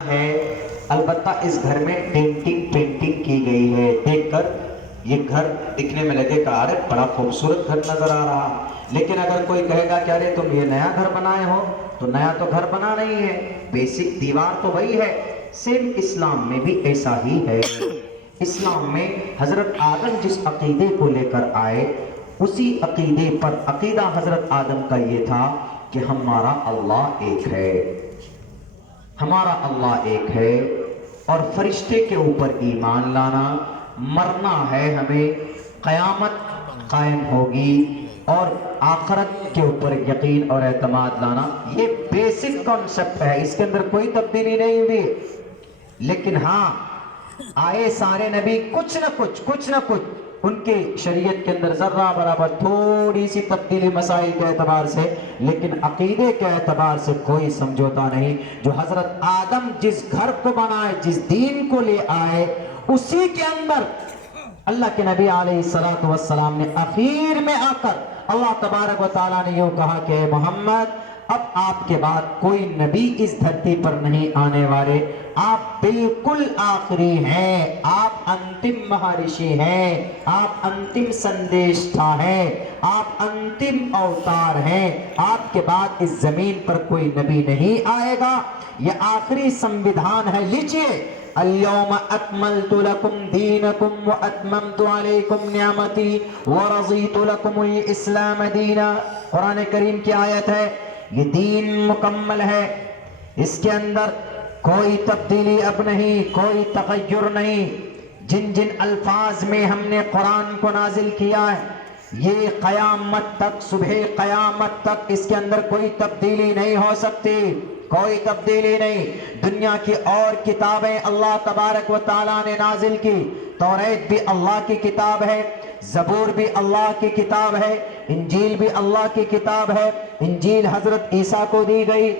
ہے، البتہ اس گھر میں پینٹنگ کی گئی ہے۔ دیکھ کر یہ گھر دکھنے میں لگے گا ارے بڑا خوبصورت گھر نظر آ رہا، لیکن اگر کوئی کہے گا کہ ارے تم یہ نیا گھر بنائے ہو، تو نیا تو گھر بنا نہیں ہے، بیسک دیوار تو وہی ہے۔ سیم اسلام میں بھی ایسا ہی ہے۔ اسلام میں حضرت آدم جس عقیدے کو لے کر آئے، اسی عقیدے پر عقیدہ حضرت آدم کا یہ تھا کہ ہمارا اللہ ایک ہے، ہمارا اللہ ایک ہے، اور فرشتے کے اوپر ایمان لانا، مرنا ہے ہمیں، قیامت قائم ہوگی، اور آخرت کے اوپر یقین اور اعتماد لانا، یہ بیسک کانسیپٹ ہے، اس کے اندر کوئی تبدیلی نہیں ہوئی۔ لیکن ہاں آئے سارے نبی کچھ نہ کچھ ان کے شریعت کے اندر ذرہ برابر تھوڑی سی تبدیلی مسائل کے اعتبار سے، لیکن عقیدے کے اعتبار سے کوئی سمجھوتا نہیں۔ جو حضرت آدم جس گھر کو بنائے، جس دین کو لے آئے، اسی کے اندر اللہ کے نبی علیہ السلام نے اخیر میں آ کر اللہ تبارک و تعالیٰ نے یوں کہا کہ اے محمد، اب آپ کے بعد کوئی نبی اس دھرتی پر نہیں آنے والے، آپ بالکل آخری ہیں، آپ انتم مہارشی ہیں، آپ انتم سندیشٹھا ہیں، آپ انتم اوتار ہیں، آپ کے بعد اس زمین پر کوئی نبی نہیں آئے گا، یہ آخری سنویدھان ہے۔ لیجئے، اليوم اکملت لکم دینکم واتممت علیکم نعمتی ورضیت لکم الاسلام دینا، قرآن کریم کی آیت ہے، یہ دین مکمل ہے، اس کے اندر کوئی تبدیلی اب نہیں، کوئی تغیر نہیں۔ جن جن الفاظ میں ہم نے قرآن کو نازل کیا ہے، یہ قیامت تک، صبح قیامت تک اس کے اندر کوئی تبدیلی نہیں ہو سکتی، کوئی تبدیلی نہیں۔ دنیا کی اور کتابیں اللہ تبارک و تعالیٰ نے نازل کی، توریت بھی اللہ کی کتاب ہے، زبور بھی اللہ کی کتاب ہے، انجیل بھی اللہ کی کتاب ہے۔ انجیل حضرت عیسیٰ کو دی گئی،